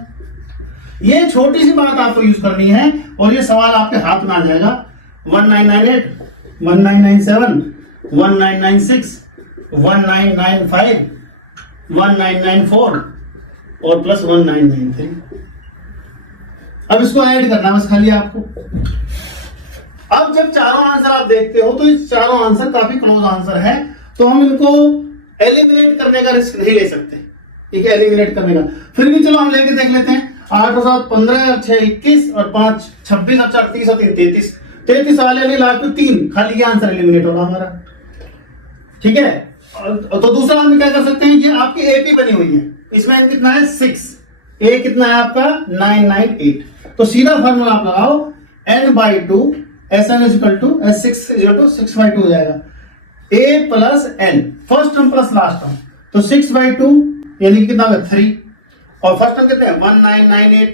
ये छोटी सी बात आपको यूज करनी है और ये सवाल आपके हाथ में आ जाएगा। 1998, 1997, 1996, 1995, 1994 और प्लस 1993। अब इसको ऐड करना बस खाली आपको। अब जब चारों आंसर आप देखते हो तो इस चारों आंसर काफी क्लोज आंसर है, तो हम इनको एलिमिनेट करने का रिस्क नहीं ले सकते, ठीक है, एलिमिनेट करने का। फिर भी चलो हम लेके देख लेते हैं। 8 और 7 15 और 6 21 और 5 26 और 4 30 और 3 33 वाले नहीं, लास्ट में 3 खाली, ये आंसर एलिमिनेट होगा हमारा, ठीक है। तो दूसरा हम क्या कर सकते हैं, ये आपकी एपी बनी हुई है, इसमें कितना है 6, ए कितना है आपका 998। तो सीधा फॉर्मूला आप लगाओ n/2 Sn = S6 = 6/2 हो जाएगा, a plus n, first term plus last term, तो 6/2 यानी कितना होगा 3, और फर्स्ट टर्म कितने हैं 1998,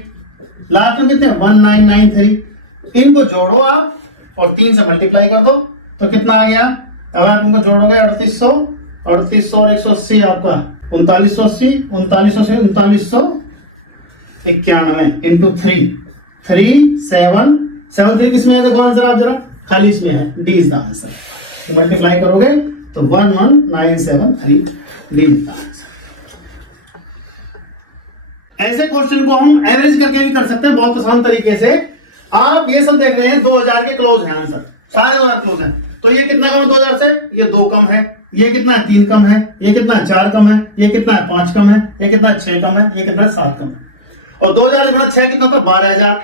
लास्ट टर्म कितने हैं 1993। इनको जोड़ो आप और 3 से मल्टीप्लाई कर दो तो कितना आ गया, अब आप इनको जोड़ोगे 3800 और 180 आपका 3980, 3991 इंटू 3 किसमें है, देखो आंसर आप जरा, खाली इसमें है, D is the answer. Multiply करोगे तो 11973, डी इज द आंसर। ऐसे क्वेश्चन को हम एवरेज करके भी कर सकते हैं बहुत आसान तरीके से। आप ये सब देख रहे हैं 2000 के क्लोज है आंसर, सारे 2000 क्लोज है, तो ये कितना कम है 2000 से, ये 2 कम है, ये कितना है 3 कम है, ये कितना है 4 कम है, ये कितना है 5 कम है, ये कितना है 6 कम है, ये कितना है 7 कम है। और 2000 गुणा 6 कितना होता है 12000।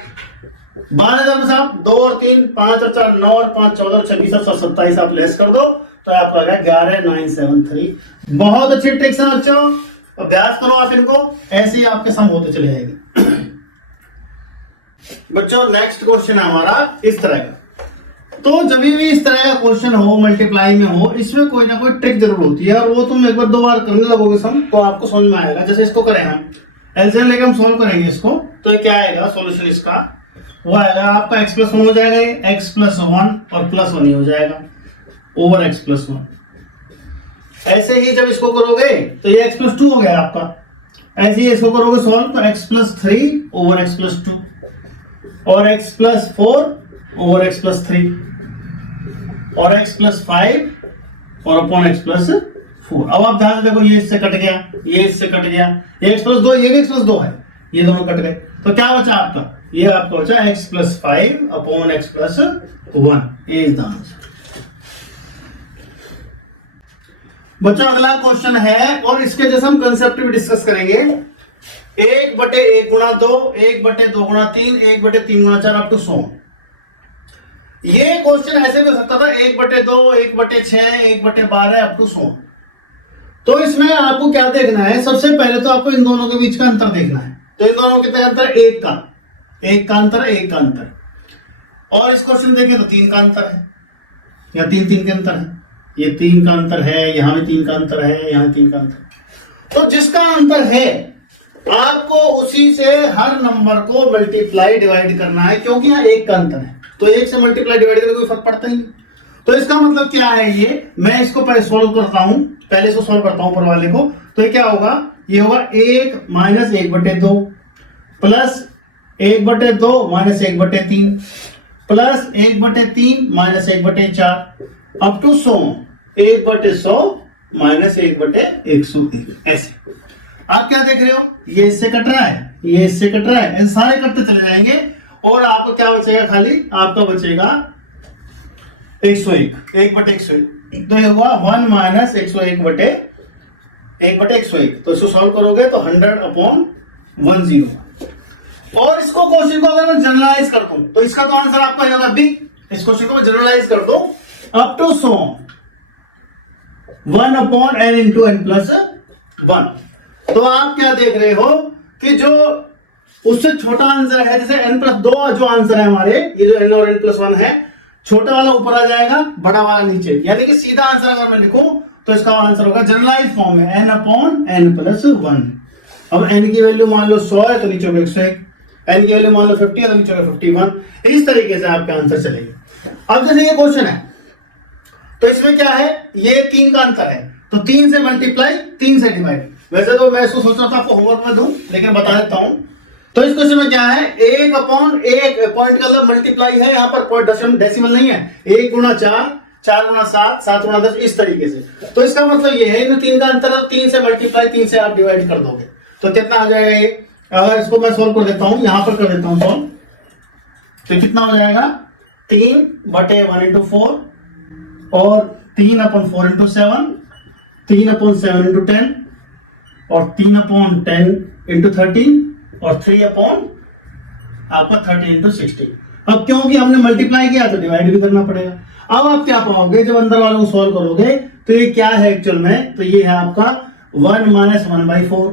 12000 में से आप 2 और 3 5 और 4 9 और 5 14 और 26 और 27 आप लेस कर दो तो आपका आ गया 11973। बहुत अच्छी ट्रिक्स है बच्चों, अभ्यास करो आप इनको, ऐसे ही आपके सम होते चले जाएंगे। बच्चों नेक्स्ट क्वेश्चन है हमारा इस तरह का, तो जब भी इस तरह का क्वेश्चन हो, मल्टीप्लाई में हो, इसमें कोई ना कोई ट्रिक जरूर होती है, और वो तुम एक बार 2 बार करने लगोगे सम तो आपको समझ में आएगा। जैसे इसको करें हम एलसीएम लेके हम सोल्व करेंगे इसको, तो ये क्या आएगा सॉल्यूशन इसका, वो आएगा आपका x + 1 हो जाएगा, x + 1 और +1 ही हो जाएगा ओवर x + 1। ऐसे ही जब इसको करोगे तो ये x + 2 हो गया आपका, ऐसे ही इसको करोगे सॉल्व तो x + 3 ओवर x + 2 और x + 4 ओवर x + 3 और x + 5 और अपॉन x + 4। अब आप ध्यान से देखो, ये इससे कट गया, ये इससे कट गया, ये x + 2, ये भी x + 2 है, ये दोनों कट गए, तो क्या बचा आपका, ये आपका बचा x + 5 अपॉन x + 1, ये इज द आंसर। बच्चों अगला क्वेश्चन है और इसके जैसे हम कंसेप्ट भी डिस्कस करेंगे। 1/1 गुणा 2, 1/2 गुणा 3, 1/3 गुणा 4 अप टू 100। ये क्वेश्चन ऐसे भी हो सकता था 1/2, 1/6, 1/12 अप टू 100। तो इसमें आपको क्या देखना है, सबसे पहले तो आपको इन दोनों के बीच का अंतर देखना है। तो इन दोनों कितने अंतर, 1 का अंतर, 1 का अंतर। और इस क्वेश्चन देखें तो 3 का अंतर है, या 3 3 के अंतर है, ये 3 का अंतर है, यहाँ भी 3 का अंतर है, यहाँ 3 का अंतर। तो जिसका अंतर है आपको उसी से हर नंबर को मल्टीप्लाई डिवाइड करना है, क्योंकि यहाँ 1 का अंतर है, तो 1 से मल्टीप्लाई डिवाइड करने कोई फर्क पड़ता ही नहीं। तो इसका मतलब क्या है, ये मैं इसको पहले सॉल्व करता हूं, पहले इसको सॉल्व करता हूं ऊपर वाले को। तो ये क्या होगा, ये होगा 1 minus 1/2 plus 1/2 minus 1/3 plus 1/3 minus 1/4 up to 100 1/100 minus 1/101। ऐसे आप क्या देख रहे हो, ये इससे कट रहा है, ये इससे कट रहा है, ऐसे सारे कटते चले जाएंगे और आपको क्या बचेगा, खाली आपका बचेगा 101 1/101। तो ये हुआ 1 माइनस 101/101। तो इसको सॉल्व करोगे तो 100/10। और इसको क्वेश्चन को अगर मैं जनरलाइज कर दूं तो इसका तो आंसर आपका आ जाएगा बी। इस क्वेश्चन को मैं जनरलाइज कर दूं up to 100 1/n into n plus 1। तो आप क्या देख रहे हो कि जो उससे छोटा आंसर है, जैसे n+2 जो आंसर है हमारे, ये जो n और n+1 है, छोटा वाला ऊपर आ जाएगा, बड़ा वाला नीचे, यानी कि सीधा आंसर अगर मैं लिखूं तो इसका आंसर होगा जनरलाइज फॉर्म में n/n प्लस 1। अब n की वैल्यू मान लो 100 है तो नीचे होगा 101, n की वैल्यू मान लो 50 है तो नीचे होगा 51। इस तरीके से आपके आंसर चलेंगे। अब जैसे ये क्वेश्चन है तो इसमें क्या है, ये 3 का अंतर है, तो 3 से मल्टीप्लाई 3 से डिवाइड। वैसे तो मैं इसको सोच रहा था आपको होमवर्क में दूं, लेकिन बता देता हूं। तो इस क्वेश्चन में क्या है, 1/1 पॉइंट का मतलब मल्टीप्लाई है, यहाँ पर डेसिमल नहीं है, 1 गुणा 4 4 गुणा 7 7 गुणा 10, इस तरीके से। तो इसका मतलब ये है, इन 3 का अंतर है, 3 से मल्टीप्लाई 3 से आप डिवाइड कर दोगे तो कितना आ जाएगा ये। अगर इसको मैं सोल्व कर देता हूं, यहां पर कर देता हूं सॉल्व, तो कितना हो जाएगा 3/1 इंटू 4 और 3/4 इंटू 7 3/7 इंटू 10 और 3/10 इंटू 13 और 3/30 इंटू 16। अब क्योंकि हमने मल्टीप्लाई किया तो डिवाइड भी करना पड़ेगा। अब आप क्या पाओगे, जब अंदर वालों को सॉल्व करोगे तो ये क्या है एक्चुअल में, तो ये है आपका 1 minus 1/4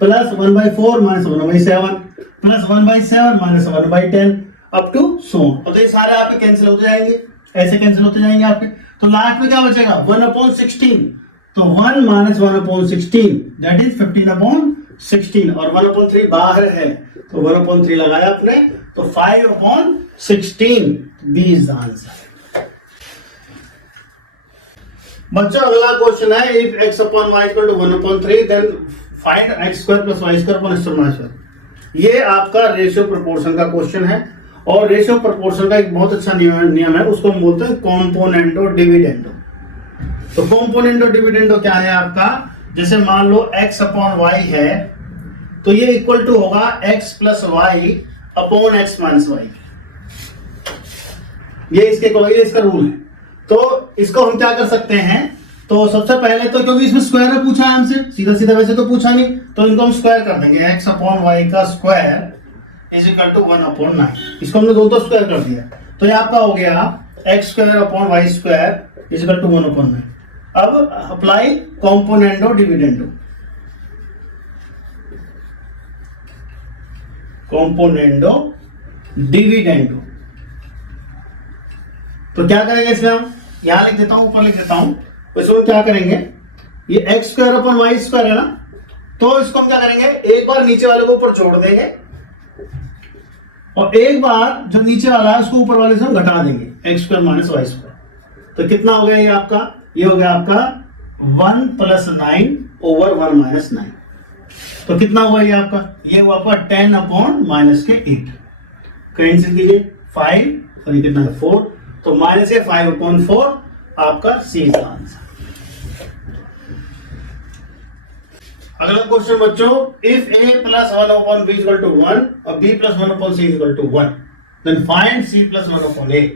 plus 1/4 minus 1/7 plus 1/7 minus 1/10 up to 100। तो ये सारे आपके कैंसिल होते जाएंगे, ऐसे कैंसिल होते जाएंगे आपके। तो लास्ट में क्या बचेगा 1/16। तो 1 माइनस 1/16 दैट इज 15/16 और 1/3 बाहर है तो 1/3 लगाया आपने, तो 5/16 बी इज द आंसर। बच्चों अगला क्वेश्चन है, if x upon y equal to 1/3 then find x square plus y square upon x square. ये आपका रेशियो प्रोपोर्शन का क्वेश्चन है और रेशियो प्रोपोर्शन का एक बहुत अच्छा नियम है, उसको हम बोलते हैं कॉम्पोनेंटो डिविडेंडो। तो कॉम्पोनेंटो डिविडेंडो क्या है आपका, जैसे मान लो x अपॉन y है तो ये इक्वल टू होगा x plus y upon x minus y. ये इसका रूल है। तो इसको हम क्या कर सकते हैं, तो सबसे पहले तो क्योंकि इसमें स्क्वायर में पूछा है हमसे, सीधा सीधा वैसे तो पूछा नहीं, तो इनको हम स्क्वायर कर देंगे। x अपॉन वाई का स्क्वायर इज इक्वल टू 1/9। इसको हमने दोनों स्क्वायर कर दिया, तो ये आपका हो गया x square upon y square is equal to 1/9। अब apply componendo dividendo. Componendo dividendo तो क्या करेंगे इसमें, हम यहां लिख देता हूं, ऊपर लिख देता हूं। इसमें क्या करेंगे, ये x square upon y square है ना, तो इसको हम क्या करेंगे, एक बार नीचे वाले को ऊपर जोड़ देंगे और एक बार जो नीचे वाला है उसको ऊपर वाले से हम घटा देंगे, x square minus y square. तो कितना हो गया ये आपका, ये हो गया आपका 1 प्लस 9 ओवर 1 माइनस 9। तो कितना हुआ ये आपका, ये हुआ आपका 10 अपॉन माइनस के 8। कैंसिल कीजिए 5 और ये कितना है 4, तो माइनस है 5/4 आपका सी इज आंसर। अगला क्वेश्चन बच्चों, if a plus 1/b equal to 1 और b plus 1/c equal to 1 then find c plus 1/a।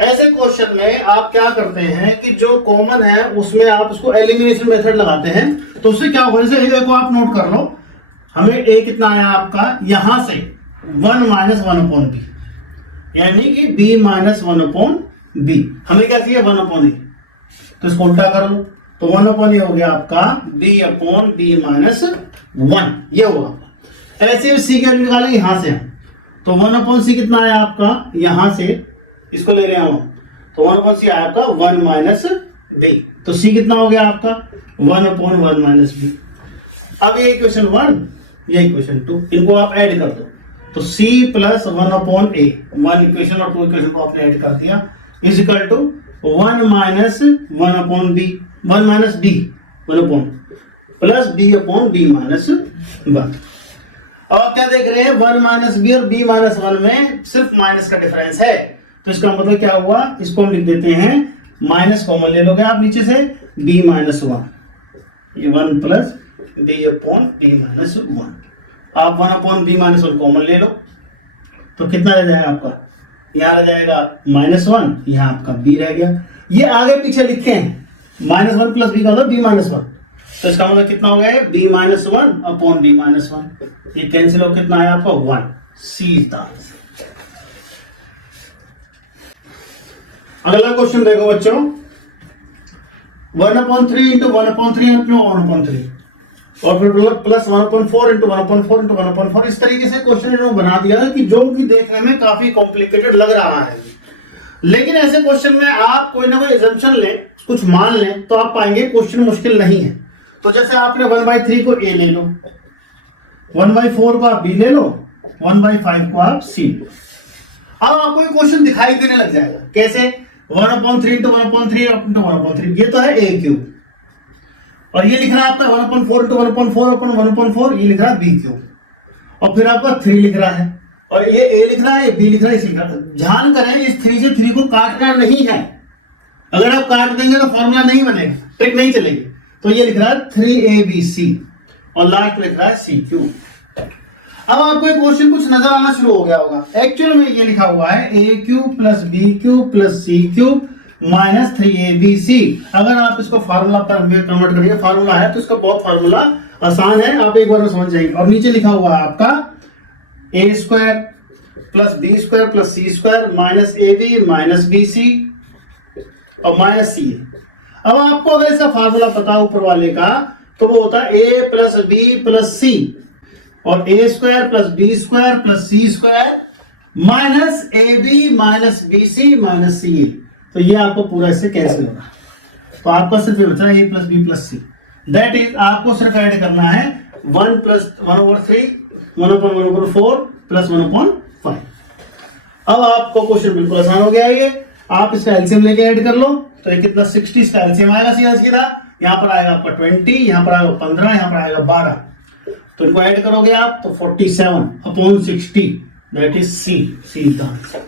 ऐसे क्वेश्चन में आप क्या करते हैं कि जो कॉमन है उसमें आप उसको एलिमिनेशन मेथड लगाते हैं। तो उससे क्या होगा, जैसे देखो आप नोट कर लो, हमें a कितना आया आपका, यहां से 1 माइनस 1/b, यानी कि b माइनस 1/b। हमें क्या चाहिए 1/a, तो इसको उल्टा कर लो, तो 1/a हो गया आपका b/b माइनस 1, ये होगा। ऐसे c की वैल्यू निकालेंगे यहां से हम, तो 1/c कितना आया आपका, यहां से इसको ले रहे हैं हम, तो 1/c आया आपका 1 माइनस डी। तो c कितना हो गया आपका 1/1 माइनस बी। अब ये इक्वेशन 1, ये इक्वेशन 2, इनको आप ऐड कर दो तो c प्लस 1/a, 1 इक्वेशन और 2 इक्वेशन को आपने ऐड कर दिया, is equal to 1 minus 1/b, 1 minus d 1 plus b/b minus 1। अब आप क्या देख रहे हैं 1 माइनस बी और b माइनस 1 में सिर्फ माइनस का डिफरेंस है, तो इसका मतलब क्या हुआ, इसको हम लिख देते हैं माइनस कॉमन ले लोगे आप नीचे से b माइनस 1, ये 1 प्लस b/b माइनस 1। आप 1/b माइनस 1 कॉमन ले लो तो कितना रह जाएगा आपका, यहाँ रह जाएगा -1, यहाँ आपका b रह गया। ये आगे पीछे लिखे हैं -1 प्लस b का मतलब b माइनस 1, तो इसका मतलब कितना हो गया है b माइनस 1/b माइनस 1। ये कैंसिल हो कितना आया आपका 1, c इज द आंसर। अगला क्वेश्चन देखो बच्चों, 1/3 इंटू 1/3 इंटू 1/3 और फिर प्लस 1/4 इंटू 1/4 इंटू 1/4। इस तरीके से क्वेश्चन इन्होंने बना दिया है कि जो कि देखने में काफी कॉम्प्लिकेटेड लग रहा है, लेकिन ऐसे क्वेश्चन में आप कोई ना कोई एजम्पशन लें, कुछ मान लें, तो आप पाएंगे क्वेश्चन मुश्किल नहीं है। तो जैसे आपने 1/3 को a ले लो, 1/4 को आप b ले लो, 1/5 को आप c। अब आपको ये क्वेश्चन दिखाई देने लग जाएगा कैसे, 1/3 इंटू 1/3 इंटू 1/3, ये तो है a क्यूब, और ये लिख रहा है आपका 1/4 इंटू 1/4 अपन 1/4, ये लिख रहा है b क्यूब, और फिर आपका 3 लिख रहा है, और ये a लिख रहा है, ये b लिख रहा है, इसी लिख रहा है। ध्यान करें इस 3 से 3 को काटना नहीं है, अगर आप काट देंगे तो फॉर्मूला नहीं बनेगा, ट्रिक नहीं चलेगी। तो ये लिख रहा है 3abc और लास्ट लिख रहा है c क्यूब। अब आपको एक क्वेश्चन कुछ नजर आना शुरू हो गया होगा, एक्चुअल में ये लिखा हुआ है a cube plus b cube plus c cube minus 3abc। अगर आप इसको फार्मूला पर कन्वर्ट करेंगे, फार्मूला है तो इसका बहुत फार्मूला आसान है, आप एक बार में समझ जाएंगे। और नीचे लिखा हुआ है आपका a square plus b square plus c square minus ab minus bc और माइनस c। अब आपको अगर इसका फार्मूला पता ऊपर वाले का, तो वो होता है a plus b plus c और a square plus b square plus c square minus ab minus bc minus c। तो ये आपको पूरा इससे कैंसिल होगा, तो आपका सिर्फ ये बच रहा है a plus b plus c। That is आपको सिर्फ ऐड करना है 1 प्लस 1/3 1/4 प्लस 1/5। अब आपको क्वेश्चन बिल्कुल आसान हो गया है ये, आप इसका एलसीएम लेके ऐड कर लो, तो ये कितना 60 इसका एलसीएम आएगा सीधा सीधा, यहाँ पर आएगा आपका 20, यहाँ पर आएगा 15, यहाँ पर आएगा 12, तो इनको ऐड करोगे आप तो 47/60, that is see the answer.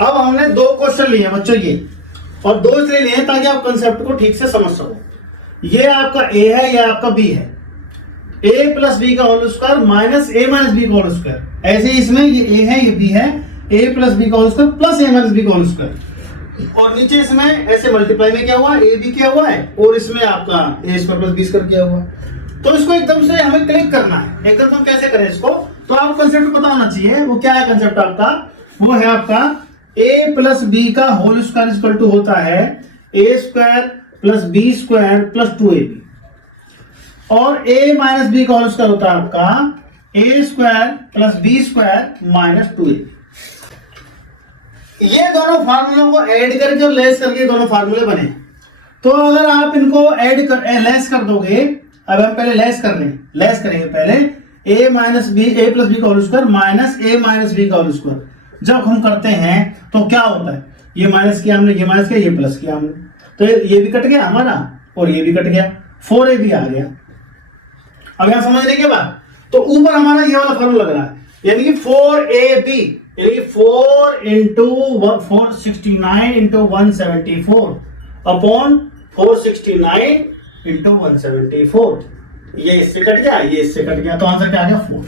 अब हमने 2 क्वेश्चन लिए बच्चों ये, और 2 इसलिए लिए ताकि आप कंसेप्ट को ठीक से समझ सको। ये आपका a है, ये आपका b है, a प्लस b का whole square minus a minus b का होल स्क्वायर। ऐसे ही इसमें ये a है, ये b है, a प्लस b का whole square plus a minus b का होल स्क्वायर, और नीचे इसमें ऐसे मल्टीप्लाई में क्या हुआ, a b किया हुआ है, और इसमें आपका a square plus b square किया हुआ है। तो इसको एकदम से हमें क्लिक करना है, एकदम तो हम कैसे करें इसको, तो आपको कंसेप्ट पता होना चाहिए। वो क्या है कंसेप्ट आपका, वो है आपका a प्लस b का होल स्क्वायर इक्वल टू होता है a square plus b square plus 2ab, और a माइनस b का होल स्क्वायर होता है आपका a square plus b square minus 2ab। ये दोनों फार्मूलों को ऐड करके और लेस करके दोनों फार्मूले बने। तो अगर आप इनको ऐड कर लेस कर दोगे, अब हम पहले लेस कर लें, लेस करेंगे पहले a minus b, a plus b का whole square minus a minus b का होल स्क्वायर। जब हम करते हैं तो क्या होता है, ये माइनस किया हमने, ये माइनस किया, ये प्लस किया हमने, तो ये भी कट गया हमारा और ये भी कट गया, 4ab आ गया। अब यहां समझने के बाद तो ऊपर हमारा ये वाला फॉर्मूला लग रहा है, यानी कि 4ab, यानी 4 इंटू 469 इंटू 174 अपॉन 469 इंटू 174। ये इससे कट गया, ये इससे कट गया, तो आंसर क्या आ गया 4।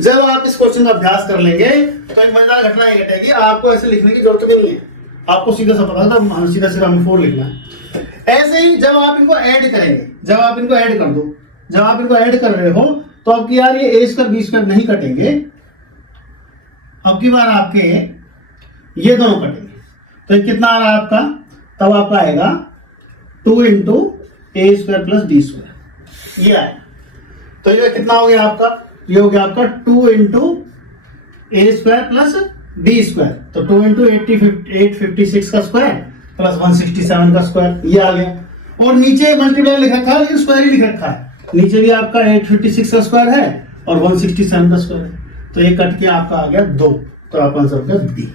जब आप इस क्वेश्चन का अभ्यास कर लेंगे तो एक मजेदार घटना ये घटेगी, आपको ऐसे लिखने की जरूरत भी नहीं है, आपको सीधा सा पता था सीधा सीधा हमें 4 लिखना है। ऐसे ही जब आप इनको ऐड करेंगे, जब आप इनको ऐड कर दो, जब आप इनको ऐड कर रहे हो तो आपकी यार ये a स्क्वायर b स्क्वायर नहीं कटेंगे, अब की बार आपके ये दोनों कटेंगे। तो ये कितना आ रहा है आपका, तब आपका आएगा 2 into a square plus b square, ये आएगा। तो ये कितना हो गया आपका, ये हो गया आपका 2 into a square plus D square, तो 2 इंटू 856 का स्क्वायर प्लस 167 का स्क्वायर, ये आ गया। और नीचे मल्टीप्लाई लिख रखा है लेकिन स्क्वायर ही लिख रखा है, नीचे भी आपका 856 का स्क्वायर है और 167 का स्क्वायर है, तो ये कट के आपका आ गया 2, तो आप आंसर का बी।